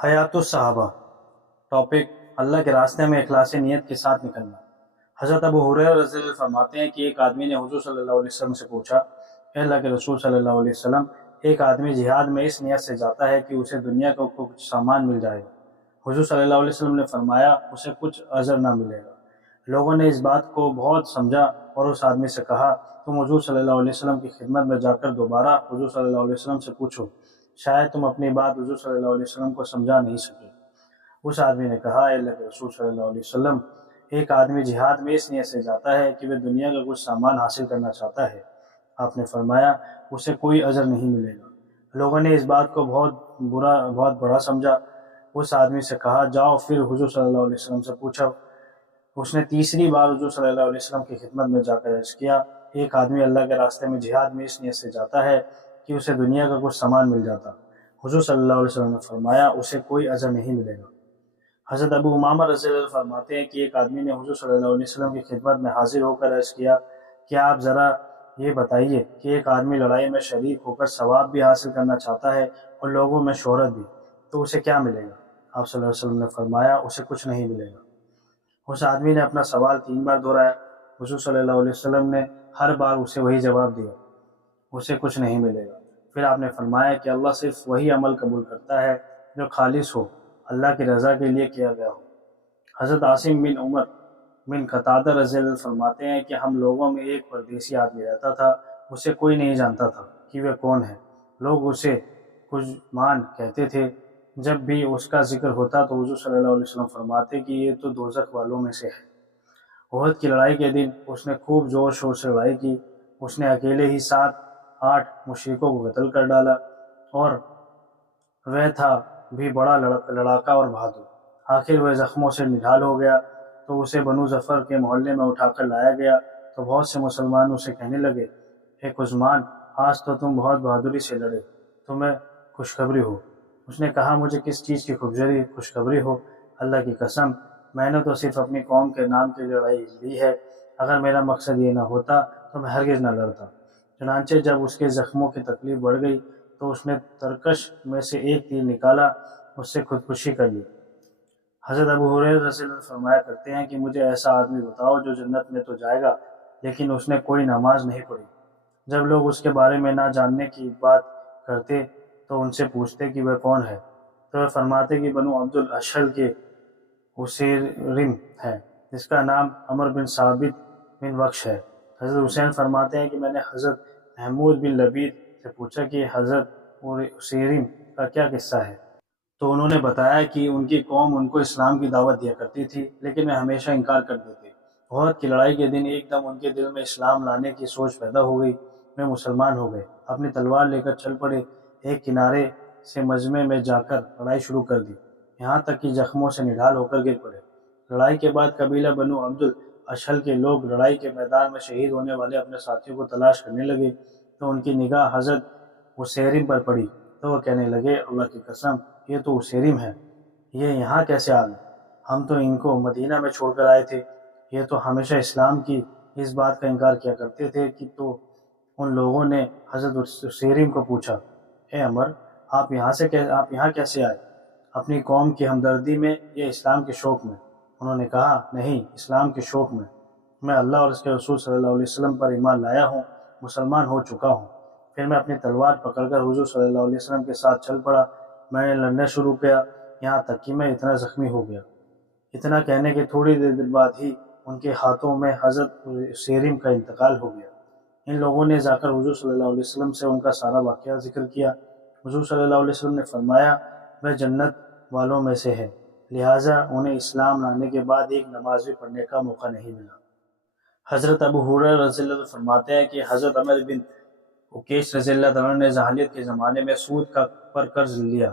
حیات الصحابہ ٹاپک اللہ کے راستے میں اخلاص نیت کے ساتھ نکلنا۔ حضرت ابو ہریرہ رضی اللہ عنہ فرماتے ہیں کہ ایک آدمی نے حضور صلی اللہ علیہ وسلم سے پوچھا، اے اللہ کے رسول صلی اللہ علیہ وسلم، ایک آدمی جہاد میں اس نیت سے جاتا ہے کہ اسے دنیا کا کچھ سامان مل جائے گا۔ حضور صلی اللہ علیہ وسلم نے فرمایا اسے کچھ اجر نہ ملے گا۔ لوگوں نے اس بات کو بہت سمجھا اور اس آدمی سے کہا، تم حضور صلی اللہ علیہ وسلم کی خدمت میں جا کر دوبارہ حضور صلی اللہ علیہ وسلم سے پوچھو، شاید تم اپنی بات حضور صلی اللہ علیہ وسلم کو سمجھا نہیں سکے۔ اس آدمی نے کہا، اے اللہ کے رسول صلی اللہ علیہ وسلم، ایک آدمی جہاد میں اس نیت سے جاتا ہے کہ وہ دنیا کا کچھ سامان حاصل کرنا چاہتا ہے۔ آپ نے فرمایا اسے کوئی اجر نہیں ملے گا۔ لوگوں نے اس بات کو بہت بڑا سمجھا۔ اس آدمی سے کہا، جاؤ پھر حضور صلی اللہ علیہ وسلم سے پوچھو۔ اس نے تیسری بار حضور صلی اللہ علیہ وسلم کی خدمت میں جا کر عرض کیا، ایک آدمی اللہ کے راستے میں جہاد میں اس نیت سے جاتا ہے کہ اسے دنیا کا کچھ سامان مل جاتا۔ حضور صلی اللہ علیہ وسلم نے فرمایا اسے کوئی اجر نہیں ملے گا۔ حضرت ابو امامہ رضی اللہ عنہ فرماتے ہیں کہ ایک آدمی نے حضور صلی اللہ علیہ وسلم کی خدمت میں حاضر ہو کر عرض کیا کہ آپ ذرا یہ بتائیے کہ ایک آدمی لڑائی میں شریک ہو کر ثواب بھی حاصل کرنا چاہتا ہے اور لوگوں میں شہرت بھی، تو اسے کیا ملے گا؟ آپ صلی اللہ علیہ وسلم نے فرمایا اسے کچھ نہیں ملے گا۔ اس آدمی نے اپنا سوال 3 بار دہرایا۔ حضور صلی اللہ علیہ وسلم نے ہر بار اسے وہی جواب دیا، اسے کچھ نہیں ملے گا۔ پھر آپ نے فرمایا کہ اللہ صرف وہی عمل قبول کرتا ہے جو خالص ہو، اللہ کی رضا کے لیے کیا گیا ہو۔ حضرت عاصم بن عمر بن قتادہ رضی اللہ عنہ فرماتے ہیں کہ ہم لوگوں میں ایک پردیسی آدمی رہتا تھا، اسے کوئی نہیں جانتا تھا کہ وہ کون ہے۔ لوگ اسے کجمان کہتے تھے۔ جب بھی اس کا ذکر ہوتا تو حضور صلی اللہ علیہ وسلم فرماتے کہ یہ تو دوزخ والوں میں سے ہے۔ احد کی لڑائی کے دن اس نے خوب زور شور سے لڑائی کی۔ اس نے اکیلے ہی 7-8 مشرکوں کو قتل کر ڈالا، اور وہ تھا بھی بڑا لڑاکا اور بہادر۔ آخر وہ زخموں سے نڈھال ہو گیا تو اسے بنو ظفر کے محلے میں اٹھا کر لایا گیا تو بہت سے مسلمان اسے کہنے لگے، اے قزمان، آج تو تم بہت بہادری سے لڑے، تمہیں خوشخبری ہو۔ اس نے کہا، مجھے کس چیز کی خوشخبری ہو؟ اللہ کی قسم، میں نے تو صرف اپنی قوم کے نام کی لڑائی لی ہے، اگر میرا مقصد یہ نہ ہوتا تو میں ہرگز نہ لڑتا۔ چنانچہ جب اس کے زخموں کی تکلیف بڑھ گئی تو اس نے ترکش میں سے ایک تیر نکالا، اس سے خودکشی کر لی۔ حضرت ابو ہریرہ رضی اللہ عنہ فرمایا کرتے ہیں کہ مجھے ایسا آدمی بتاؤ جو جنت میں تو جائے گا لیکن اس نے کوئی نماز نہیں پڑھی۔ جب لوگ اس کے بارے میں نہ جاننے کی بات کرتے تو ان سے پوچھتے کہ وہ کون ہے، تو وہ فرماتے کہ بنو عبد الاشہل کے اسیرم ہے، جس کا نام عمر بن ثابت بن وقش ہے۔ حضرت حسین فرماتے ہیں کہ میں نے حضرت محمود بن لبید سے پوچھا کہ حضرت اسیرم کا کیا قصہ ہے، تو انہوں نے بتایا کہ ان کی قوم ان کو اسلام کی دعوت دیا کرتی تھی لیکن وہ ہمیشہ انکار کرتے تھے۔ احد کی لڑائی کے دن ایک دم ان کے دل میں اسلام لانے کی سوچ پیدا ہو گئی، وہ مسلمان ہو گئے، اپنی تلوار لے کر چل پڑے، ایک کنارے سے مجمع میں جا کر لڑائی شروع کر دی، یہاں تک کہ زخموں سے نڈھال ہو کر گر پڑے۔ لڑائی کے بعد قبیلہ بنو عبد الاشہل کے لوگ لڑائی کے میدان میں شہید ہونے والے اپنے ساتھیوں کو تلاش کرنے لگے تو ان کی نگاہ حضرت اسیرم پر پڑی تو وہ کہنے لگے، اللہ کی قسم، یہ تو اسیرم ہے، یہ یہاں کیسے آ گئے؟ ہم تو ان کو مدینہ میں چھوڑ کر آئے تھے، یہ تو ہمیشہ اسلام کی اس بات کا انکار کیا کرتے تھے۔ کہ تو ان لوگوں نے حضرت اسیرم کو پوچھا، اے عمر، آپ یہاں کیسے آئے؟ اپنی قوم کی ہمدردی میں یا اسلام کے شوق میں؟ انہوں نے کہا، نہیں، اسلام کے شوق میں اللہ اور اس کے رسول صلی اللہ علیہ وسلم پر ایمان لایا ہوں، مسلمان ہو چکا ہوں۔ پھر میں اپنی تلوار پکڑ کر حضور صلی اللہ علیہ وسلم کے ساتھ چل پڑا، میں نے لڑنا شروع کیا، یہاں تک کہ میں اتنا زخمی ہو گیا۔ اتنا کہنے کے تھوڑی دیر بعد ہی ان کے ہاتھوں میں حضرت اسیرم کا انتقال ہو گیا۔ ان لوگوں نے جا کر حضور صلی اللہ علیہ وسلم سے ان کا سارا واقعہ ذکر کیا۔ حضور صلی اللہ علیہ وسلم نے فرمایا، وہ جنت والوں میں سے ہے، لہٰذا انہیں اسلام لانے کے بعد ایک نماز بھی پڑھنے کا موقع نہیں ملا۔ حضرت ابو ہریرہ رضی اللہ عنہ فرماتے ہیں کہ حضرت عمر بن عکیش رضی اللہ عنہ نے جاہلیت کے زمانے میں سود پر قرض لیا۔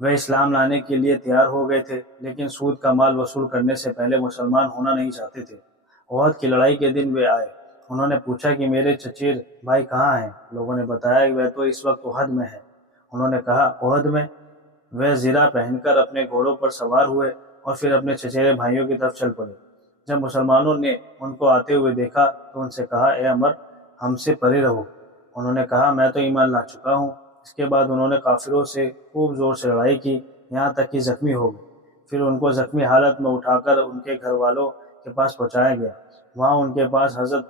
وہ اسلام لانے کے لیے تیار ہو گئے تھے لیکن سود کا مال وصول کرنے سے پہلے مسلمان ہونا نہیں چاہتے تھے۔ احد کی لڑائی کے دن وہ آئے، انہوں نے پوچھا کہ میرے چچیر بھائی کہاں ہیں؟ لوگوں نے بتایا کہ وہ تو اس وقت احد میں ہے۔ انہوں نے کہا، احد میں؟ وہ زرہ پہن کر اپنے گھوڑوں پر سوار ہوئے اور پھر اپنے چچیرے بھائیوں کی طرف چل پڑے۔ جب مسلمانوں نے ان کو آتے ہوئے دیکھا تو ان سے کہا، اے عمر، ہم سے پرے رہو۔ انہوں نے کہا، میں تو ایمان لا چکا ہوں۔ اس کے بعد انہوں نے کافروں سے خوب زور سے لڑائی کی، یہاں تک کہ زخمی ہو گئے۔ پھر ان کو زخمی حالت میں اٹھا کر ان کے گھر والوں کے پاس پہنچایا گیا۔ وہاں ان کے پاس حضرت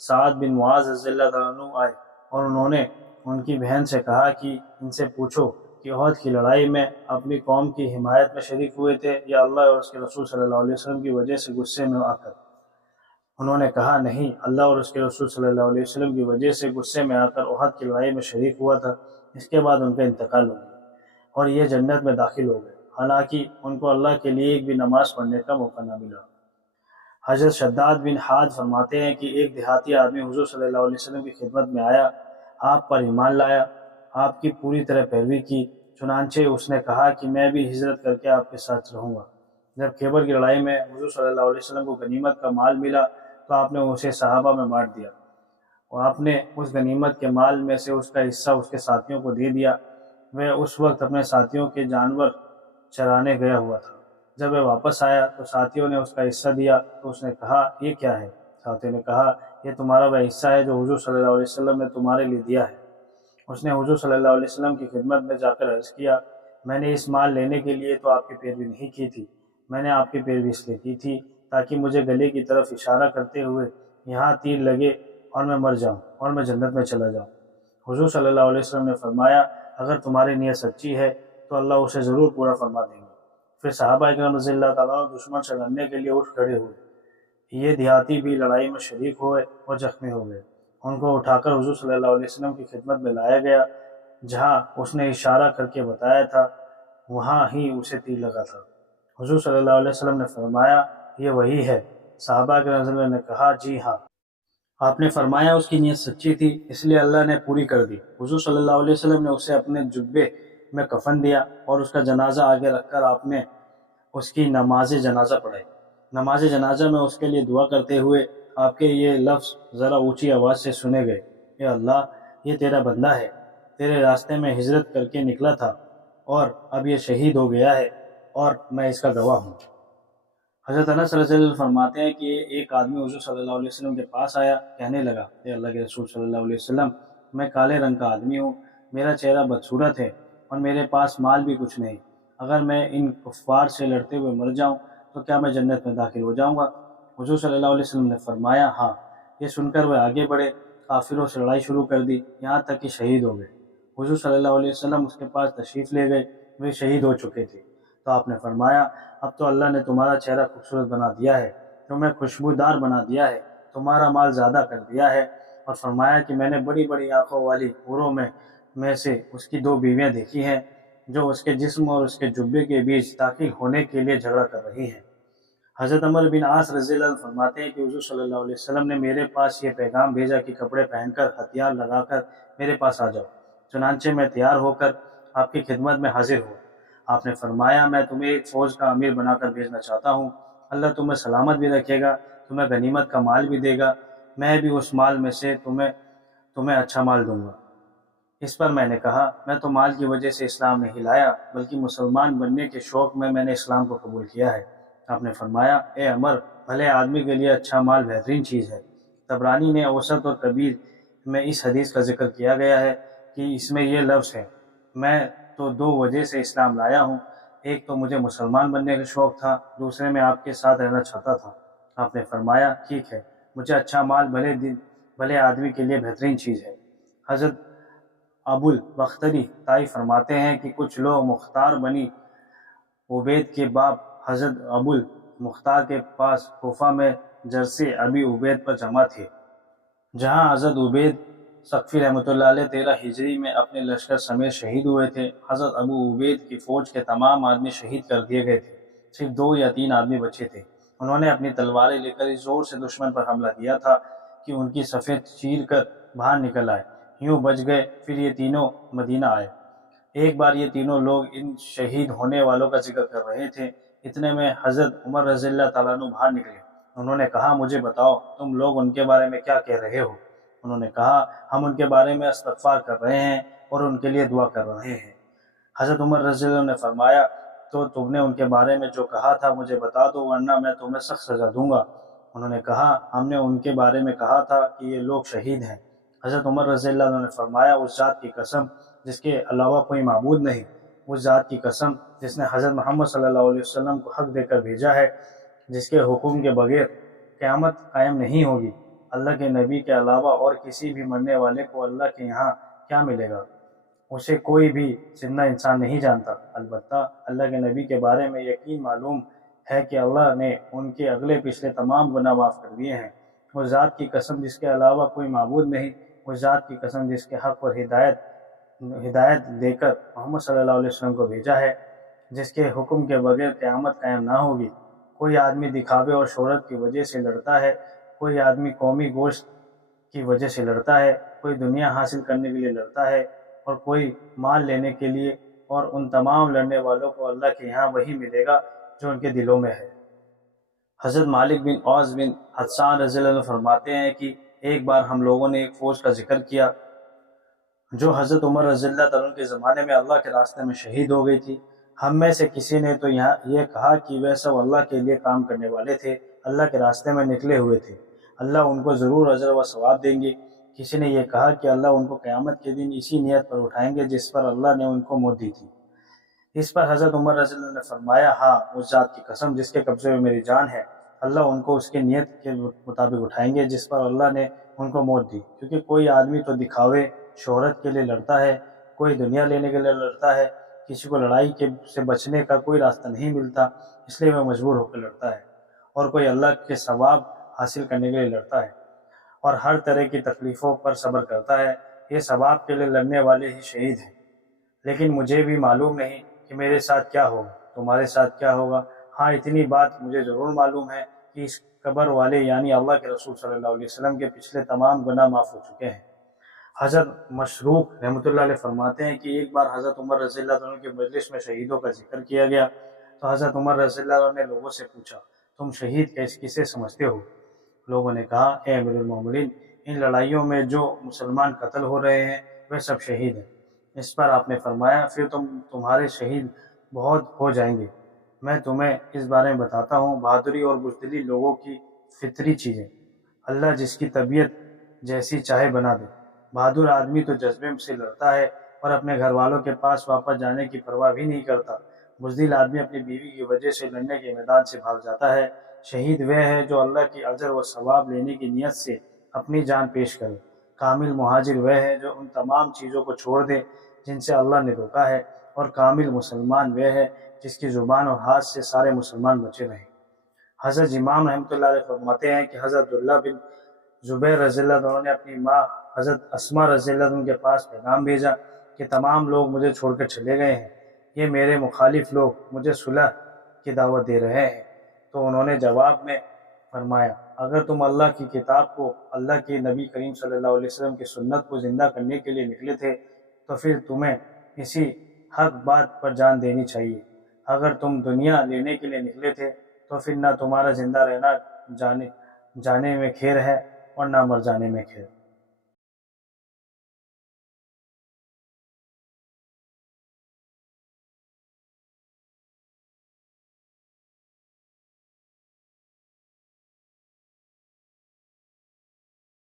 سعد بن معاذ رضی اللہ تعالیٰ عنہ آئے اور انہوں نے ان کی بہن سے کہا کہ ان سے پوچھو کہ احد کی لڑائی میں اپنی قوم کی حمایت میں شریک ہوئے تھے یا اللہ اور اس کے رسول صلی اللہ علیہ وسلم کی وجہ سے غصے میں آ کر؟ انہوں نے کہا نہیں، اللہ اور اس کے رسول صلی اللہ علیہ وسلم کی وجہ سے غصے میں آ کر احد کی لڑائی میں شریک ہوا تھا۔ اس کے بعد ان کا انتقال ہو گیا اور یہ جنت میں داخل ہو گئے، حالانکہ ان کو اللہ کے لیے ایک بھی نماز پڑھنے کا موقع نہ ملا۔ حضرت شداد بن حاد فرماتے ہیں کہ ایک دیہاتی آدمی حضور صلی اللہ علیہ وسلم کی خدمت میں آیا، آپ پر ایمان لایا، آپ کی پوری طرح پیروی کی، چنانچہ اس نے کہا کہ میں بھی ہجرت کر کے آپ کے ساتھ رہوں گا۔ جب خیبر کی لڑائی میں حضور صلی اللہ علیہ وسلم کو غنیمت کا مال ملا تو آپ نے اسے صحابہ میں بانٹ دیا اور آپ نے اس غنیمت کے مال میں سے اس کا حصہ اس کے ساتھیوں کو دے دیا۔ وہ اس وقت اپنے ساتھیوں کے جانور چرانے گیا ہوا تھا۔ جب وہ واپس آیا تو ساتھیوں نے اس کا حصہ دیا تو اس نے کہا یہ کیا ہے؟ ساتھیوں نے کہا یہ تمہارا وہ حصہ ہے جو حضور صلی اللہ علیہ وسلم نے تمہارے لیے دیا ہے۔ اس نے حضور صلی اللہ علیہ وسلم کی خدمت میں جا کر عرض کیا، میں نے اس مال لینے کے لیے تو آپ کی پیروی نہیں کی تھی، میں نے آپ کی پیروی اس لیے کی تھی تاکہ مجھے گلے کی طرف اشارہ کرتے ہوئے یہاں تیر لگے اور میں مر جاؤں اور میں جنت میں چلا جاؤں۔ حضور صلی اللہ علیہ وسلم نے فرمایا اگر تمہاری نیت سچی ہے تو اللہ اسے ضرور پورا فرما دیں گے۔ پھر صحابہ اکرام رضی اللہ تعالیٰ عنہ دشمن سے لڑنے کے لیے اٹھ کھڑے ہوئے۔ یہ دیہاتی بھی لڑائی میں شریک ہوئے اور زخمی ہو گئے۔ ان کو اٹھا کر حضور صلی اللہ علیہ وسلم کی خدمت میں لایا گیا، جہاں اس نے اشارہ کر کے بتایا تھا وہاں ہی اسے تیر لگا تھا۔ حضور صلی اللہ علیہ وسلم نے فرمایا یہ وہی ہے؟ صحابہ اکرام رضی اللہ عنہ نے کہا جی ہاں۔ آپ نے فرمایا اس کی نیت سچی تھی اس لیے اللہ نے پوری کر دی۔ حضور صلی اللہ علیہ وسلم نے اسے اپنے جبے میں کفن دیا اور اس کا جنازہ آگے رکھ کر آپ نے اس کی نماز جنازہ پڑھائی۔ نماز جنازہ میں اس کے لیے دعا کرتے ہوئے آپ کے یہ لفظ ذرا اونچی آواز سے سنے گئے، اے اللہ یہ تیرا بندہ ہے، تیرے راستے میں ہجرت کر کے نکلا تھا اور اب یہ شہید ہو گیا ہے اور میں اس کا گواہ ہوں۔ حضرت انس رضی اللہ عنہ فرماتے ہیں کہ ایک آدمی حضور صلی اللہ علیہ وسلم کے پاس آیا، کہنے لگا اے اللہ کے رسول صلی اللہ علیہ وسلم، میں کالے رنگ کا آدمی ہوں، میرا چہرہ بدصورت ہے اور میرے پاس مال بھی کچھ نہیں، اگر میں ان کفار سے لڑتے ہوئے مر جاؤں تو کیا میں جنت میں داخل ہو جاؤں گا؟ حضور صلی اللہ علیہ وسلم نے فرمایا ہاں۔ یہ سن کر وہ آگے بڑھے، کافروں سے لڑائی شروع کر دی، یہاں تک کہ شہید ہو گئے۔ حضور صلی اللہ علیہ وسلم اس کے پاس تشریف لے گئے، وہ شہید ہو چکے تھے۔ تو آپ نے فرمایا اب تو اللہ نے تمہارا چہرہ خوبصورت بنا دیا ہے، تمہیں خوشبودار بنا دیا ہے، تمہارا مال زیادہ کر دیا ہے، اور فرمایا کہ میں نے بڑی بڑی آنکھوں والی حوروں میں سے اس کی 2 بیویاں دیکھی ہیں جو اس کے جسم اور اس کے جبے کے بیچ داخل ہونے کے لیے جھگڑا کر رہی ہیں۔ حضرت عمر بن عاص رضی اللہ عنہ فرماتے ہیں کہ حضور صلی اللہ علیہ وسلم نے میرے پاس یہ پیغام بھیجا کہ کپڑے پہن کر ہتھیار لگا کر میرے پاس آ جاؤ۔ چنانچہ میں تیار ہو کر آپ کی خدمت میں حاضر ہوا۔ آپ نے فرمایا میں تمہیں ایک فوج کا امیر بنا کر بھیجنا چاہتا ہوں، اللہ تمہیں سلامت بھی رکھے گا، تمہیں غنیمت کا مال بھی دے گا، میں بھی اس مال میں سے تمہیں اچھا مال دوں گا۔ اس پر میں نے کہا میں تو مال کی وجہ سے اسلام نہیں لایا بلکہ مسلمان بننے کے شوق میں نے اسلام کو قبول کیا ہے۔ آپ نے فرمایا اے عمر، بھلے آدمی کے لیے اچھا مال بہترین چیز ہے۔ طبرانی نے اوسط اور کبیر میں اس حدیث کا ذکر کیا گیا ہے کہ اس میں یہ لفظ ہے میں تو 2 وجہ سے اسلام لایا ہوں، ایک تو مجھے مسلمان بننے کا شوق تھا، دوسرے میں آپ کے ساتھ رہنا چاہتا تھا۔ آپ نے فرمایا ٹھیک ہے، مجھے اچھا مال بھلے آدمی کے لیے بہترین چیز ہے۔ حضرت ابو البختری طائی فرماتے ہیں کہ کچھ لوگ مختار بنی عبید کے باپ حضرت ابو المختار کے پاس کوفہ میں جرث ابی عبید پر جمع تھے، جہاں حضرت عبید ثقفی رحمۃ اللہ علیہ 13 ہجری میں اپنے لشکر سمیت شہید ہوئے تھے۔ حضرت ابو عبید کی فوج کے تمام آدمی شہید کر دیے گئے تھے، صرف 2 یا 3 آدمی بچے تھے۔ انہوں نے اپنی تلواریں لے کر اس زور سے دشمن پر حملہ کیا تھا کہ ان کی صفیں چیر کر باہر نکل آئے، یوں بچ گئے۔ پھر یہ تینوں مدینہ آئے۔ ایک بار یہ تینوں لوگ ان شہید ہونے والوں کا ذکر کر رہے تھے، اتنے میں حضرت عمر رضی اللہ تعالیٰ عنہ باہر نکلے۔ انہوں نے کہا مجھے بتاؤ تم لوگ ان کے بارے میں کیا کہہ رہے ہو؟ انہوں نے کہا ہم ان کے بارے میں استغفار کر رہے ہیں اور ان کے لیے دعا کر رہے ہیں۔ حضرت عمر رضی اللہ عنہ نے فرمایا تو تم نے ان کے بارے میں جو کہا تھا مجھے بتا دو ورنہ میں تمہیں سخت سزا دوں گا۔ انہوں نے کہا ہم نے ان کے بارے میں کہا تھا کہ یہ لوگ شہید ہیں۔ حضرت عمر رضی اللہ عنہ نے فرمایا اس ذات کی قسم جس کے علاوہ کوئی معبود نہیں، اس ذات کی قسم جس نے حضرت محمد صلی اللہ علیہ وسلم کو حق دے کر بھیجا ہے، جس کے حکم کے بغیر قیامت قائم نہیں ہوگی۔ اللہ کے نبی کے علاوہ اور کسی بھی مرنے والے کو اللہ کے یہاں کیا ملے گا؟ اسے کوئی بھی زندہ انسان نہیں جانتا۔ البتہ اللہ کے نبی کے بارے میں یقین معلوم ہے کہ اللہ نے ان کے اگلے پچھلے تمام گناہ معاف کر دیے ہیں۔ اس ذات کی قسم جس کے علاوہ کوئی معبود نہیں، اس ذات کی قسم جس کے حق پر ہدایت دے کر محمد صلی اللہ علیہ وسلم کو بھیجا ہے، جس کے حکم کے بغیر قیامت قائم نہ ہوگی۔ کوئی آدمی دکھاوے اور شہرت کی وجہ سے لڑتا ہے، کوئی آدمی قومی گوشت کی وجہ سے لڑتا ہے، کوئی دنیا حاصل کرنے کے لیے لڑتا ہے، اور کوئی مال لینے کے لیے، اور ان تمام لڑنے والوں کو اللہ کے یہاں وہی ملے گا جو ان کے دلوں میں ہے۔ حضرت مالک بن اوس بن حسان رضی اللہ عنہ فرماتے ہیں کہ ایک بار ہم لوگوں نے ایک فوج کا ذکر کیا جو حضرت عمر رضی اللہ عنہ کے زمانے میں اللہ کے راستے میں شہید ہو گئی تھی۔ ہم میں سے کسی نے تو یہ کہا کہ وہ سب اللہ کے لیے کام کرنے والے تھے، اللہ کے راستے میں نکلے ہوئے تھے، اللہ ان کو ضرور اجر و ثواب دیں گے۔ کسی نے یہ کہا کہ اللہ ان کو قیامت کے دن اسی نیت پر اٹھائیں گے جس پر اللہ نے ان کو موت دی تھی۔ اس پر حضرت عمر رضی اللہ عنہ نے فرمایا، ہاں، اس ذات کی قسم جس کے قبضے میں میری جان ہے، اللہ ان کو اس کے نیت کے مطابق اٹھائیں گے جس پر اللہ نے ان کو موت دی۔ کیونکہ کوئی آدمی تو دکھاوے شہرت کے لیے لڑتا ہے، کوئی دنیا لینے کے لیے لڑتا ہے، کسی کو لڑائی سے بچنے کا کوئی راستہ نہیں ملتا اس لیے وہ مجبور ہو کر لڑتا ہے، اور کوئی اللہ کے ثواب حاصل کرنے کے لیے لڑتا ہے اور ہر طرح کی تکلیفوں پر صبر کرتا ہے۔ یہ ثواب کے لیے لڑنے والے ہی شہید ہیں۔ لیکن مجھے بھی معلوم نہیں کہ میرے ساتھ کیا ہوگا، تمہارے ساتھ کیا ہوگا۔ ہاں، اتنی بات مجھے ضرور معلوم ہے کہ اس قبر والے یعنی اللہ کے رسول صلی اللہ علیہ وسلم کے پچھلے تمام گناہ معاف ہو چکے ہیں۔ حضرت مشروق رحمۃ اللہ علیہ فرماتے ہیں کہ ایک بار حضرت عمر رضی اللہ عنہ کے مجلس میں شہیدوں کا ذکر کیا گیا تو حضرت عمر رضی اللہ عنہ نے لوگوں سے پوچھا، تم شہید کسے سمجھتے ہو؟ لوگوں نے کہا، اے امیر المومنین، ان لڑائیوں میں جو مسلمان قتل ہو رہے ہیں وہ سب شہید ہیں۔ اس پر آپ نے فرمایا، پھر تمہارے شہید بہت ہو جائیں گے۔ میں تمہیں اس بارے میں بتاتا ہوں، بہادری اور بزدلی لوگوں کی فطری چیزیں، اللہ جس کی طبیعت جیسی چاہے بنا دے۔ بہادر آدمی تو جذبے سے لڑتا ہے اور اپنے گھر والوں کے پاس واپس جانے کی پرواہ بھی نہیں کرتا۔ بزدل آدمی اپنی بیوی کی وجہ سے لڑنے کے میدان سے بھاگ جاتا ہے۔ شہید وہ ہے جو اللہ کی اجر و ثواب لینے کی نیت سے اپنی جان پیش کرے۔ کامل مہاجر وہ ہے جو ان تمام چیزوں کو چھوڑ دے جن سے اللہ نے روکا ہے، اور کامل مسلمان وہ ہے جس کی زبان اور ہاتھ سے سارے مسلمان بچے رہیں۔ حضرت امام رحمۃ اللہ علیہ فرماتے ہیں کہ حضرت عبداللہ بن زبیر رضی اللہ عنہ نے اپنی ماں حضرت اسماء رضی اللہ عنہ کے پاس پیغام بھیجا کہ تمام لوگ مجھے چھوڑ کر چلے گئے ہیں، یہ میرے مخالف لوگ مجھے صلح کی دعوت دے رہے ہیں۔ تو انہوں نے جواب میں فرمایا، اگر تم اللہ کی کتاب کو، اللہ کے نبی کریم صلی اللہ علیہ وسلم کی سنت کو زندہ کرنے کے لیے نکلے تھے تو پھر تمہیں اسی حق بات پر جان دینی چاہیے۔ اگر تم دنیا لینے کے لیے نکلے تھے تو پھر نہ تمہارا زندہ رہنا جانے میں خیر ہے اور نہ مر جانے میں خیر۔